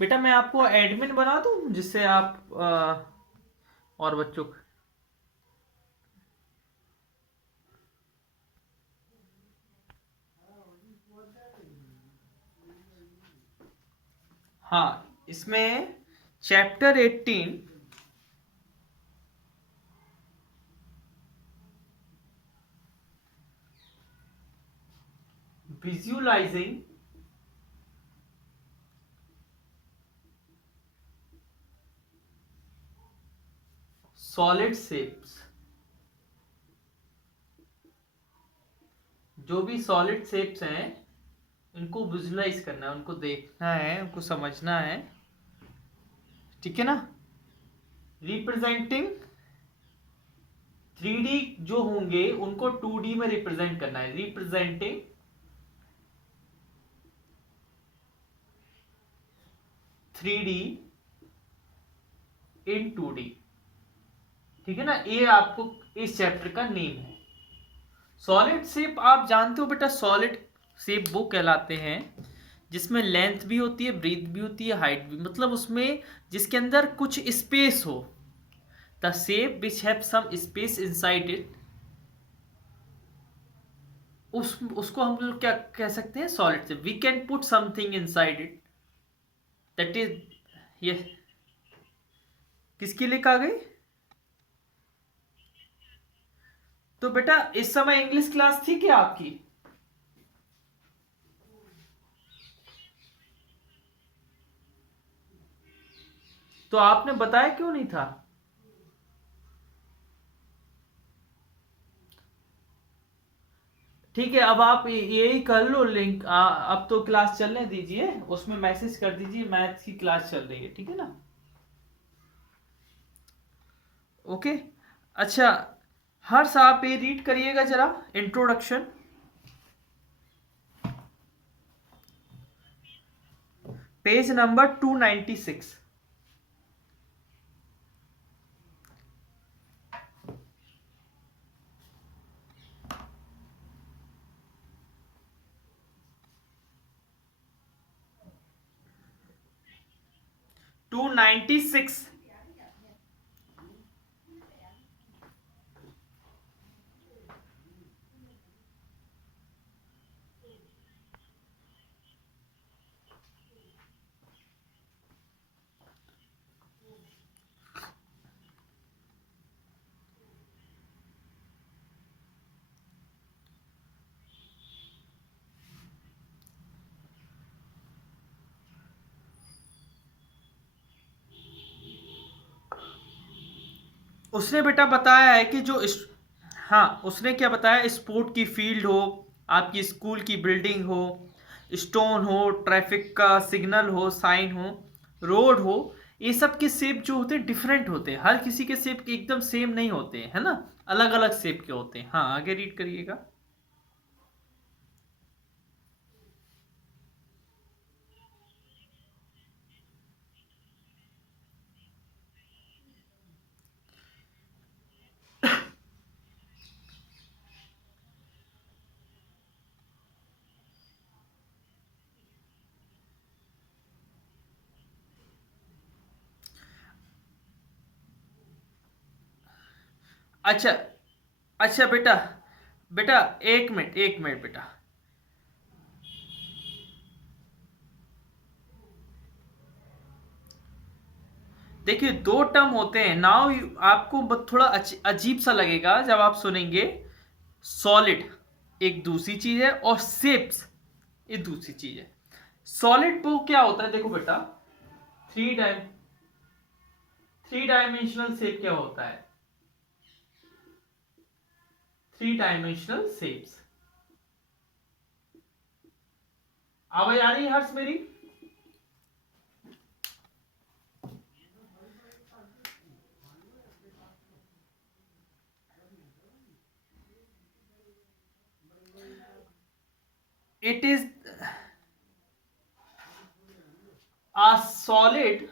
बेटा मैं आपको एडमिन बना दूं जिससे आप और बच्चों को। हाँ, इसमें चैप्टर 18 विजुअलाइजिंग सॉलिड शेप्स। जो भी सॉलिड शेप्स हैं इनको विजुलाइज करना है, उनको देखना है, उनको समझना है, ठीक है ना। रिप्रेजेंटिंग 3D जो होंगे उनको 2D में रिप्रेजेंट करना है। रिप्रेजेंटिंग 3D इन 2D, ठीक है ना। ये आपको इस चैप्टर का नेम है। सॉलिड शेप आप जानते हो बेटा, सॉलिड शेप वो कहलाते हैं जिसमें लेंथ भी होती है, ब्रीथ भी होती है, हाइट भी, मतलब उसमें जिसके अंदर कुछ स्पेस हो। The shape which have some space inside it, उसको हम लोग क्या कह सकते हैं, solid shape. We can put something inside it, that is ये। किसकी लिख आ गई? तो बेटा इस समय इंग्लिश क्लास थी क्या आपकी? तो आपने बताया क्यों नहीं था? ठीक है, अब आप यही कर लो लिंक। अब तो क्लास चलने दीजिए, उसमें मैसेज कर दीजिए मैथ्स की क्लास चल रही है, ठीक है ना। ओके। अच्छा, हर्ष आप ये रीड करिएगा जरा, इंट्रोडक्शन, पेज नंबर 296। 296। उसने बेटा बताया है कि हाँ, उसने क्या बताया, स्पोर्ट की फील्ड हो, आपकी स्कूल की बिल्डिंग हो, स्टोन हो, ट्रैफिक का सिग्नल हो, साइन हो, रोड हो, ये सब के शेप जो होते हैं डिफरेंट होते हैं। हर किसी के शेप एकदम सेम नहीं होते हैं, है ना, अलग अलग शेप के होते हैं। हाँ, आगे रीड करिएगा। अच्छा, अच्छा बेटा, बेटा एक मिनट, एक मिनट बेटा। देखिए दो टर्म होते हैं नाउ। आपको थोड़ा अजीब सा लगेगा जब आप सुनेंगे। सॉलिड एक दूसरी चीज है और शेप्स एक दूसरी चीज है। सॉलिड वो क्या होता है, देखो बेटा, three time three dimensional shape क्या होता है? Three dimensional shapes. आवाज आ रही है हर्ष मेरी? It is a solid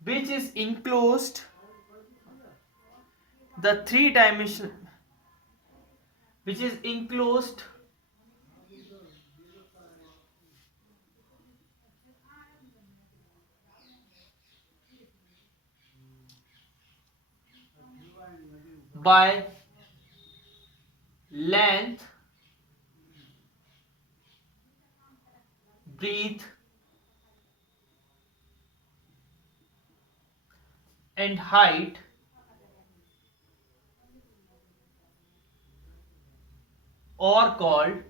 which is enclosed the three dimension which is enclosed by length, breadth and height are called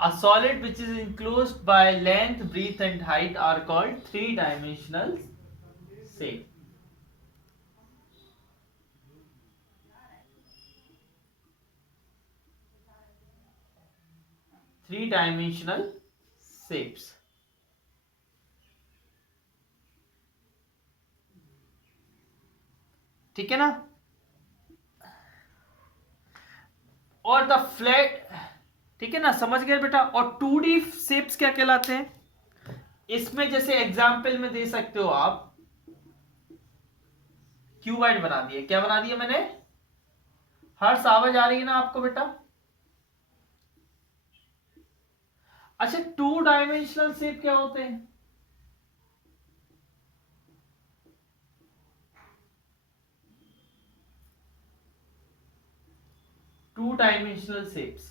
a solid which is enclosed by length, breadth and height are called three-dimensional shape. Three-dimensional shapes. ठीक है ना। और the flat, ठीक है ना, समझ गए बेटा। और 2D शेप्स क्या कहलाते हैं? इसमें जैसे एग्जाम्पल में दे सकते हो आप, क्यूबॉइड बना दिया। क्या बना दिया मैंने? हर्ष आवाज आ रही है ना आपको बेटा? अच्छा, 2 डायमेंशनल शेप क्या होते हैं? Two dimensional shapes,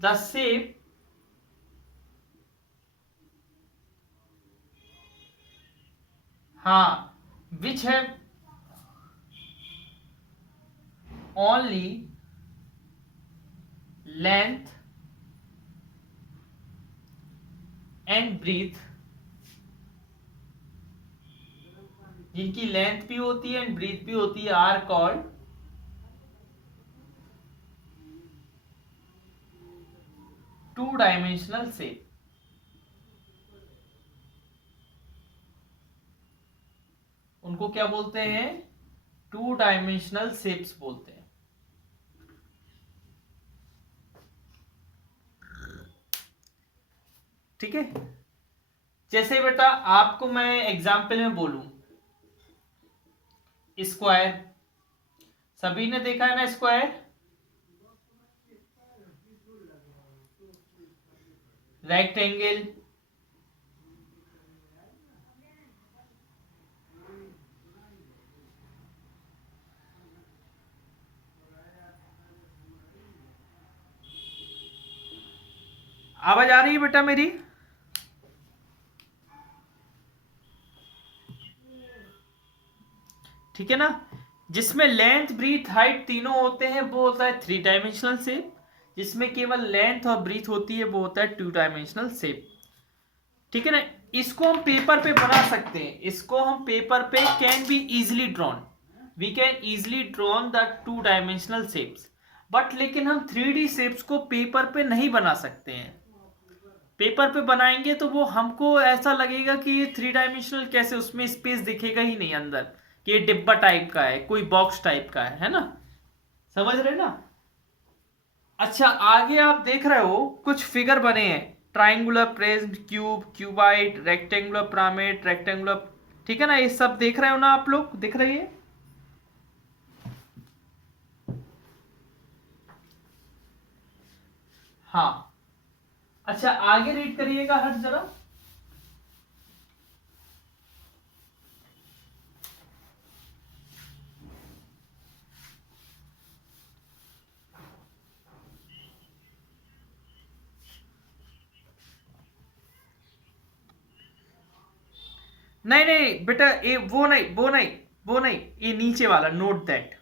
the shape हाँ which have only length and breadth, जिनकी लेंथ भी होती है एंड ब्रीथ भी होती है, are called two dimensional shape. उनको क्या बोलते हैं? 2 डायमेंशनल शेप्स बोलते हैं। ठीक है। जैसे बेटा आपको मैं एग्जाम्पल में बोलूं, स्क्वायर, सभी ने देखा है ना स्क्वायर? रेक्टेंगल, आवाज आ रही है बेटा मेरी? ठीक है ना। जिसमें लेंथ, ब्रीथ, हाइट तीनों होते हैं वो होता है 3 डायमेंशनल शेप। जिसमें केवल लेंथ और ब्रीथ होती है वो होता है 2 डायमेंशनल शेप। ठीक है ना। इसको हम पेपर पे बना सकते हैं। इसको हम पेपर पे can be easily drawn, we can easily drawn the 2 dimensional shapes. But लेकिन हम 3D शेप्स को पेपर पे नहीं बना सकते हैं। पेपर पे बनाएंगे तो वो हमको ऐसा लगेगा कि ये 3 डायमेंशनल कैसे, उसमें स्पेस दिखेगा ही नहीं अंदर, कि ये डिब्बा टाइप का है, कोई बॉक्स टाइप का है ना। समझ रहे ना? अच्छा, आगे आप देख रहे हो कुछ फिगर बने हैं, triangular prism, cube, cuboid, rectangular pyramid, rectangular, ठीक है ना। ये सब देख रहे हो ना आप लोग? दिख रही है? हाँ। अच्छा, आगे रीड करिएगा हर जरा। नहीं नहीं बेटा, ये वो नहीं, वो नहीं, वो नहीं, ये नीचे वाला, नोट दैट।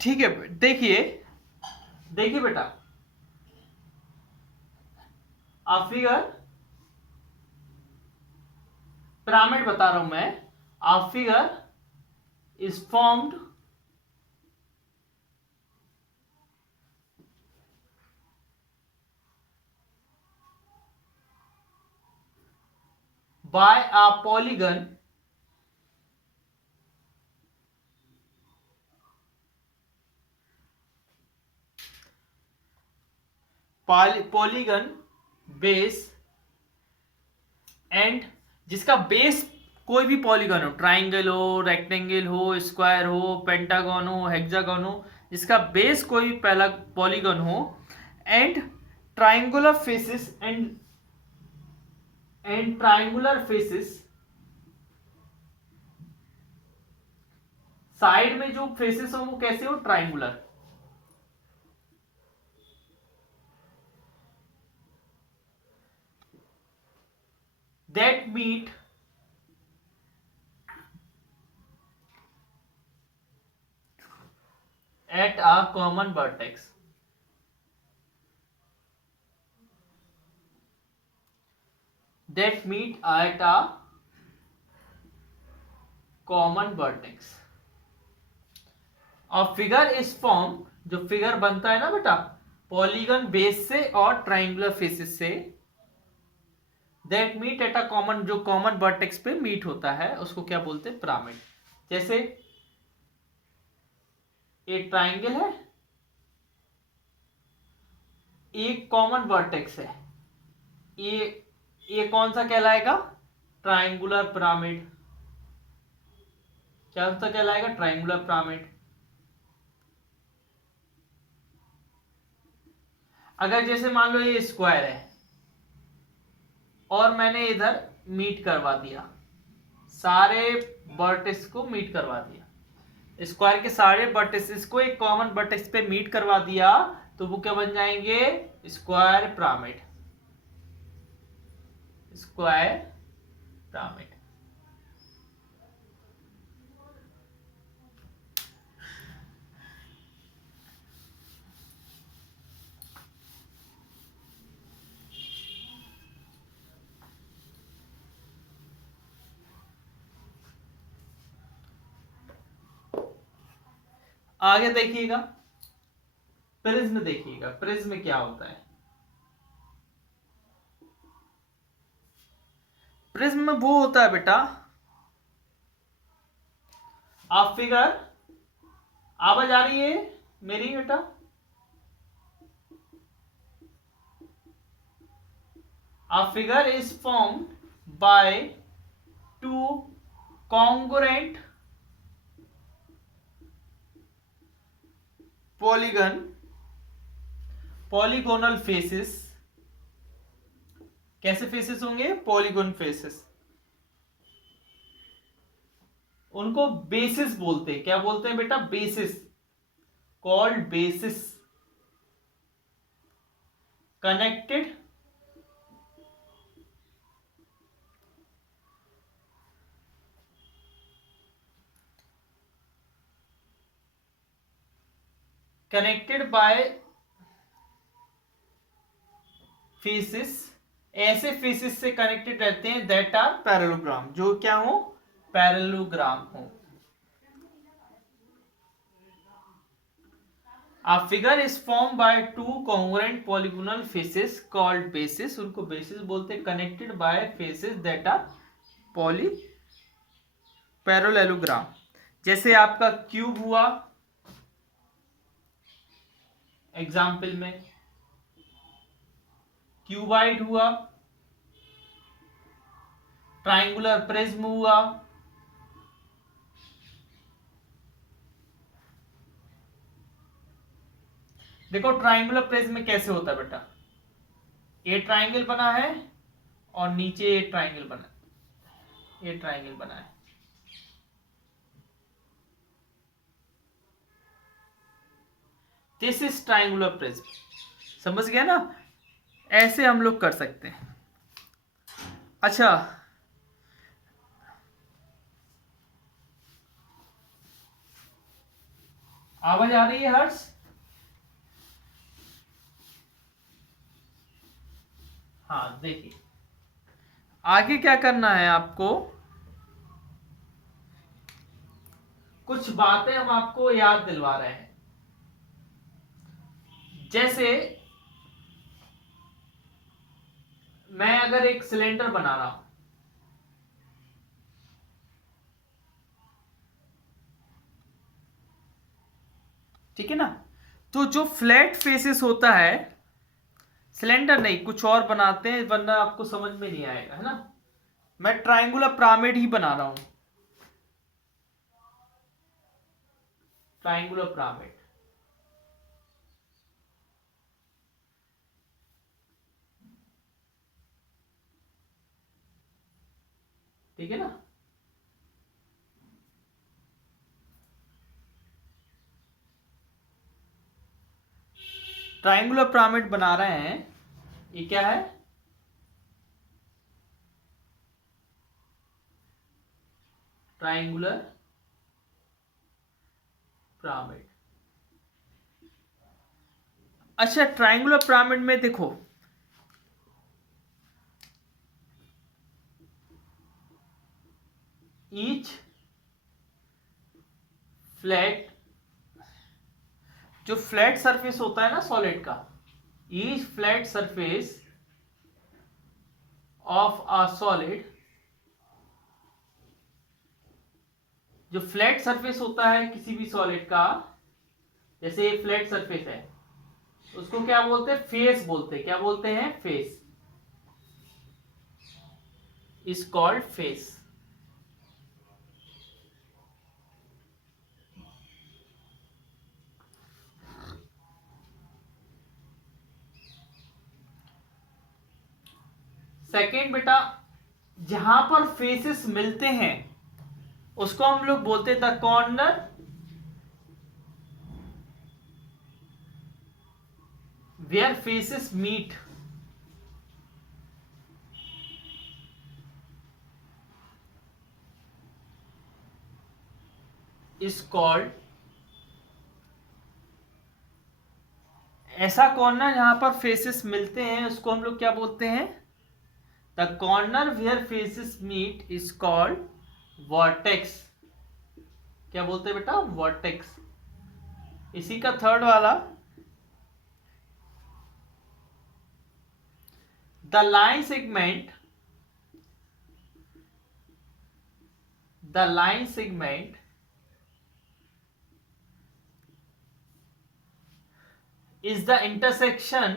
ठीक है, देखिए, देखिए बेटा, a figure पिरामिड बता रहा हूं मैं। A figure is formed by a polygon polygon base and, जिसका बेस कोई भी पॉलीगन हो, ट्राइंगल हो, रेक्टेंगल हो, स्क्वायर हो, पेंटागन हो, हेक्सागन हो, जिसका बेस कोई भी पहला पॉलीगन हो, and triangular faces and triangular faces, side में जो फेसेस हो वो कैसे हो, triangular, that meet at a common vertex, that meet at a common vertex. और फिगर इज फॉर्म, जो फिगर बनता है ना बेटा पॉलीगन बेस से और ट्राइंगुलर फेसेस से, that meet at a common, जो कॉमन वर्टेक्स पे मीट होता है उसको क्या बोलते हैं, पिरामिड। जैसे एक ट्राइंगल है, एक कॉमन वर्टेक्स है, ये ये कौन सा कहलाएगा, ट्राइंगुलर पिरामिड। क्या सा कहलाएगा, ट्राइंगुलर पिरामिड। अगर जैसे मान लो ये स्क्वायर है और मैंने इधर मीट करवा दिया, सारे वर्टेक्स को मीट करवा दिया, स्क्वायर के सारे वर्टेक्स को एक कॉमन वर्टेक्स पे मीट करवा दिया, तो वो क्या बन जाएंगे, स्क्वायर पिरामिड, स्क्वायर पिरामिड। आगे देखिएगा, प्रिज्म देखिएगा, प्रिज्म क्या होता है। प्रिज्म वो होता है बेटा, आप फिगर, आवाज आ रही है मेरी बेटा, a figure is formed by two congruent polygonal faces। कैसे फेसेस होंगे, पॉलीगोन फेसेस, उनको बेसिस बोलते हैं। क्या बोलते हैं बेटा, basis, called basis, connected by faces, ऐसे फेसेस से कनेक्टेड रहते हैं दैट आर पैरेललोग्राम, जो क्या हो, पैरेललोग्राम हो। A figure is formed by two congruent polygonal faces called bases, उनको bases बोलते हैं, connected by faces that are poly parallelogram. जैसे आपका क्यूब हुआ एग्जाम्पल में, क्यूबाइड हुआ, ट्राइंगुलर प्रिज्म हुआ, देखो ट्राइंगुलर प्रिज्म कैसे होता है बेटा, ये ट्राइंगल बना है और नीचे ये ट्राइंगल बना, ये ट्राइंगल बना है, दिस इज ट्राइंगुलर प्रिज्म। समझ गया ना, ऐसे हम लोग कर सकते हैं। अच्छा, आवाज आ रही है हर्ष? हाँ देखिए, आगे क्या करना है आपको, कुछ बातें हम आपको याद दिलवा रहे हैं। जैसे मैं अगर एक सिलेंडर बना रहा हूं, ठीक है ना, तो जो फ्लैट फेसेस होता है, सिलेंडर नहीं कुछ और बनाते हैं वरना आपको समझ में नहीं आएगा, है ना। मैं ट्राइंगुलर पिरामिड ही बना रहा हूं, ट्राइंगुलर पिरामिड, ठीक है ना। ट्राइंगुलर पिरामिड बना रहे हैं, ये क्या है, ट्राइंगुलर पिरामिड। अच्छा, ट्राइंगुलर पिरामिड में देखो, ईच फ्लैट, जो फ्लैट सरफेस होता है ना सॉलिड का, each flat surface of a solid, जो फ्लैट सरफेस होता है किसी भी सॉलिड का, जैसे ये फ्लैट सरफेस है, उसको क्या बोलते हैं, फेस बोलते हैं। क्या बोलते हैं, face, is called face. Second बेटा, जहां पर फेसेस मिलते हैं उसको हम लोग बोलते हैं the corner where faces meet, is called, ऐसा कॉर्नर जहां पर फेसेस मिलते हैं उसको हम लोग क्या बोलते हैं, the corner where faces meet is called vertex. क्या बोलते हैं बेटा, वर्टेक्स। इसी का थर्ड वाला, the line segment, the line segment is the intersection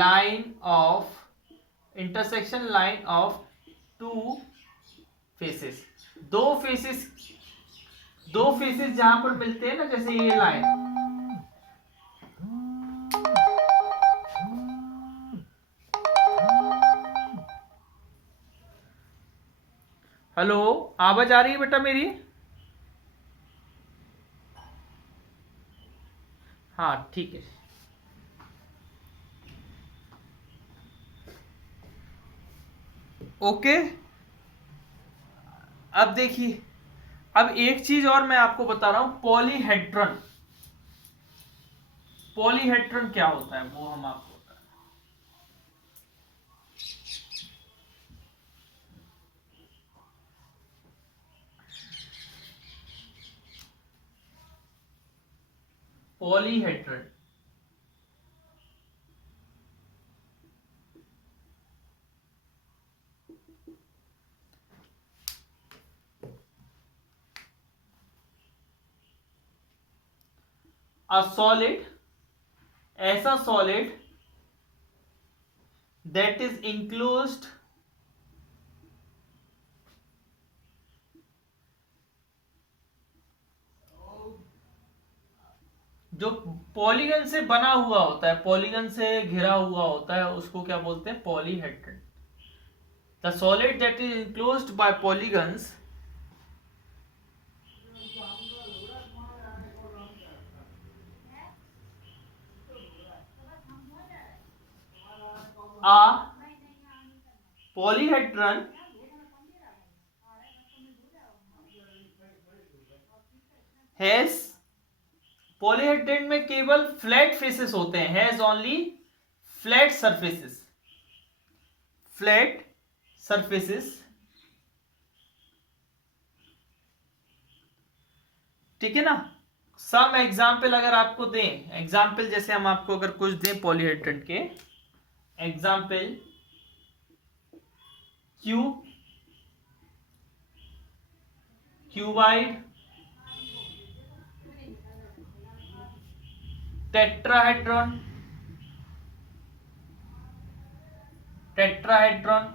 line of two faces, दो फेसेस, दो फेसेस जहां पर मिलते हैं ना, जैसे ये लाइन, हेलो, आवाज आ रही है बेटा मेरी, हाँ ठीक है। ओके, अब देखिए, अब एक चीज और मैं आपको बता रहा हूं, पॉलीहेड्रन। पॉलीहेड्रन क्या होता है वो हम आपको बता रहे हैं। पॉलीहेड्रन, अ सॉलिड, ऐसा सॉलिड दैट इज इंक्लोज्ड, जो पॉलीगन से बना हुआ होता है, पॉलीगन से घिरा हुआ होता है, उसको क्या बोलते हैं, polyhedron. The solid that is enclosed by polygons uh polyhedron has polyhedra में केवल फ्लैट फेसेस होते हैं, has only flat surfaces, flat surfaces. ठीक है ना। सम एग्जाम्पल अगर आपको दें, एग्जाम्पल जैसे हम आपको अगर कुछ दें पॉलीहेड्रेट के example, cube, cuboid, tetrahedron, tetrahedron,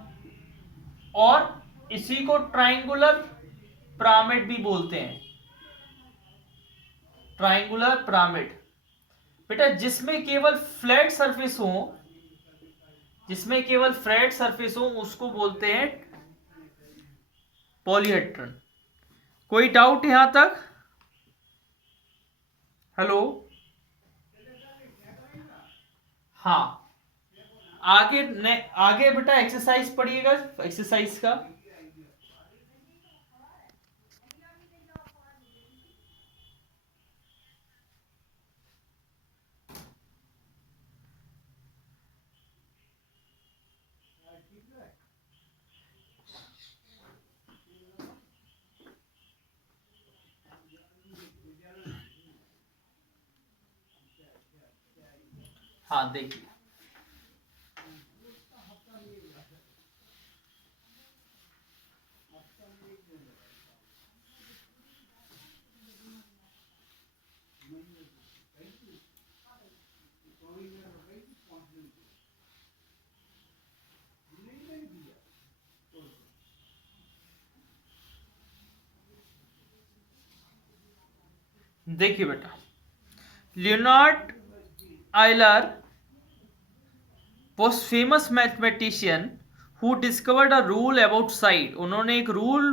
और इसी को ट्राइंगुलर पिरामिड भी बोलते हैं, ट्राइंगुलर पिरामिड। बेटा जिसमें केवल फ्लैट सरफेस हो, जिसमें केवल फ्लैट सरफेस हो उसको बोलते हैं पॉलीहेड्रन। कोई डाउट यहां तक? हेलो, हाँ। आगे बेटा एक्सरसाइज पढ़िएगा, एक्सरसाइज का। हाँ देखिए, देखिए बेटा, Leonard Euler was famous mathematician who discovered a rule about side। उन्होंने एक रूल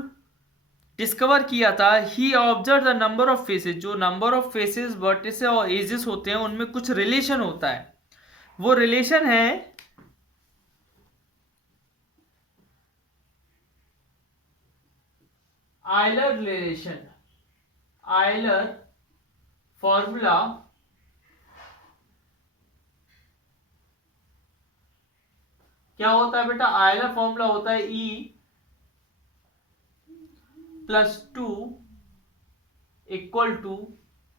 डिस्कवर किया था। He observe the number of faces, जो नंबर ऑफ फेसेस, वर्टिसेस और एजेस होते हैं उनमें कुछ रिलेशन होता है। वो रिलेशन है आयलर रिलेशन। आयलर फॉर्मूला क्या होता है बेटा? आयलर फॉर्मूला होता है E plus 2 equal to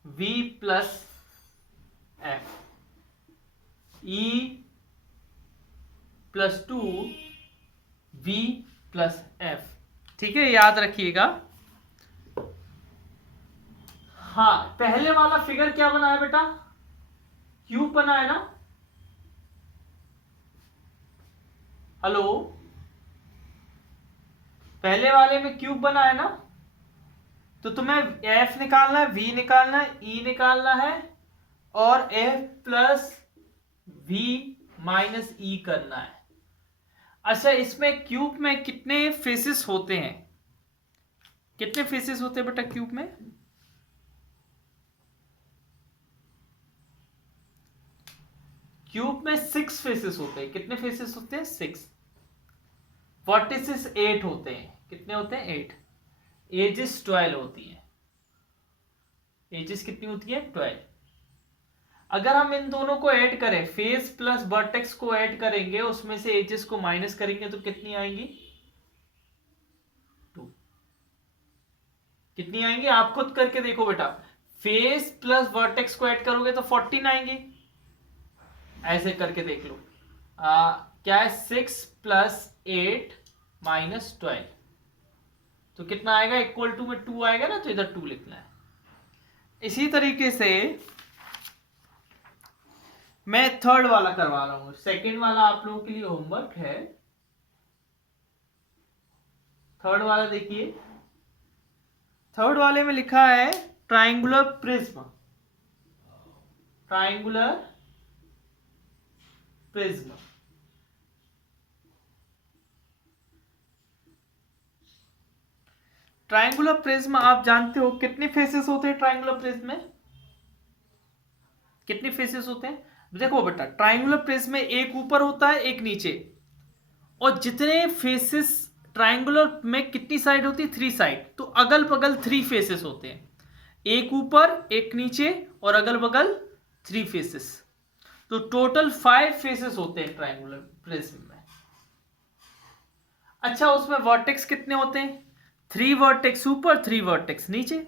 V plus F। E plus 2 V plus F। ठीक है, याद रखिएगा। हाँ, पहले वाला फिगर क्या बना है बेटा? क्यूब बना है ना? हेलो, पहले वाले में क्यूब बना है ना? तो तुम्हें F निकालना है, V निकालना है, E निकालना है और F plus V minus E करना है। अच्छा, इसमें क्यूब में कितने फेसेस होते हैं? कितने फेसेस होते हैं बेटा क्यूब में? क्यूब में 6 फेसेस होते हैं। कितने फेसेस होते हैं? 6। वर्टिसेस 8 होते हैं। कितने होते हैं? 8। एजेस 12 होती है। एजेस कितनी होती है? 12। अगर हम इन दोनों को ऐड करें, फेस प्लस वर्टेक्स को ऐड करेंगे, उसमें से एजेस को माइनस करेंगे तो कितनी आएंगी? 2। कितनी आएंगी? आप खुद करके देखो बेटा। फेस प्लस वर्टेक्स को ऐड करोगे तो 14 आएंगी। ऐसे करके देख लो। क्या है? 6 प्लस 8 माइनस 12 तो कितना आएगा? इक्वल टू में 2 आएगा ना, तो इधर 2 लिखना है। इसी तरीके से मैं थर्ड वाला करवा रहा हूं। सेकंड वाला आप लोगों के लिए होमवर्क है। थर्ड वाला देखिए, थर्ड वाले में लिखा है triangular prism. Triangular prism. Triangular prism आप जानते हो कितने फेसेस होते हैं? ट्राइंगुलर प्रिज्म में कितने फेसेस होते हैं? देखो बेटा, ट्राइंगुलर प्रिज्म में एक ऊपर होता है, एक नीचे। और जितने फेसेस ट्राइंगुलर में कितनी साइड होती है? 3 साइड। तो अगल बगल 3 फेसेस होते हैं। एक ऊपर एक नीचे और अगल बगल 3 फेसेस। तो टोटल 5 फेसेस होते हैं ट्राइंगुलर प्रिज्म में। अच्छा, उसमें वर्टेक्स कितने होते हैं? 3 वर्टेक्स ऊपर, 3 वर्टेक्स नीचे।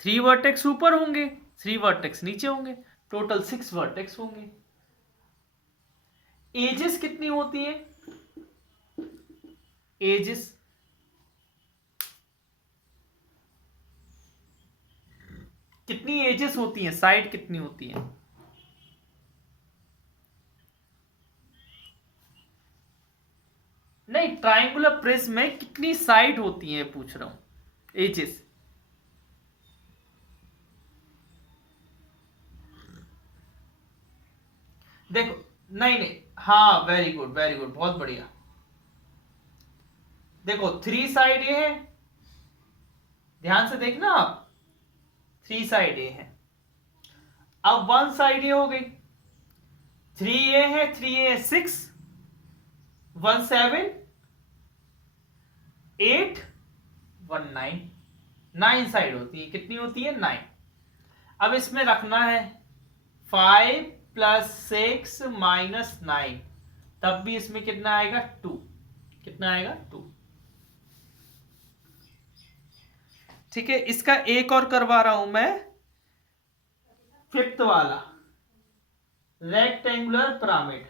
3 वर्टेक्स ऊपर होंगे, 3 वर्टेक्स नीचे होंगे, टोटल 6 वर्टेक्स होंगे। एजेस कितनी होती है? एजेस कितनी एजेस होती हैं? साइड कितनी होती है? नहीं, ट्राइंगुलर प्रिज्म में कितनी साइड होती है पूछ रहा हूं, एजेस। देखो, नहीं नहीं, हाँ वेरी गुड वेरी गुड, बहुत बढ़िया। देखो 3 साइड ये है, ध्यान से देखना आप, 3 साइड ये है। अब 1 साइड ये हो गई, 3 ये है, 3 ये है 6, 1 7, 8, 1 9, 9 साइड होती है। कितनी होती है? 9। अब इसमें रखना है 5 प्लस 6 माइनस 9, तब भी इसमें कितना आएगा? 2। कितना आएगा? 2। ठीक है, इसका एक और करवा रहा हूं मैं, 5th वाला, रेक्टेंगुलर पिरामिड।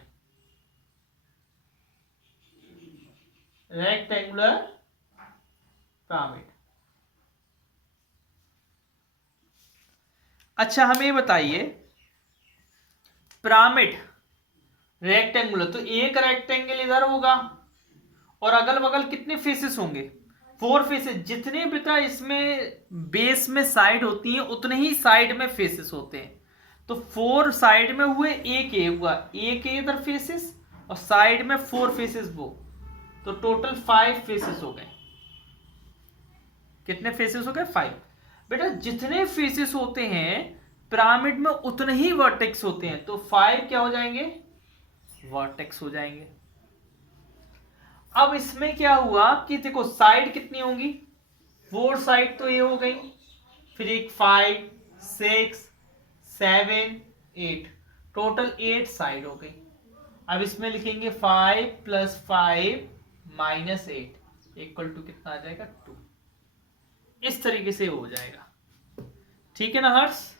Rectangular pyramid. अच्छा, हमें बताइए, पिरामिड रेक्टेंगुलर, तो एक रेक्टेंगल इधर होगा और अगल बगल कितने फेसेस होंगे? 4 फेसेस। जितने बेटा इसमें बेस में साइड होती हैं उतने ही साइड में फेसेस होते हैं। तो 4 साइड में हुए, एक ये हुआ, एक ये इधर फेसेस और साइड में 4 फेसेस वो, तो टोटल 5 फेसेस हो गए। कितने फेसेस हो गए? 5। बेटा जितने फेसेस होते हैं पिरामिड में उतने ही वर्टेक्स होते हैं, तो 5 क्या हो जाएंगे? वर्टेक्स हो जाएंगे। अब इसमें क्या हुआ कि देखो साइड कितनी होंगी? 4 साइड तो ये हो गई, फिर एक 5 6 7 8, टोटल 8 साइड हो गई। अब इसमें लिखेंगे 5 प्लस 5 माइनस 8 इक्वल टू कितना आ जाएगा? 2। इस तरीके से हो जाएगा। ठीक है ना हर्ष?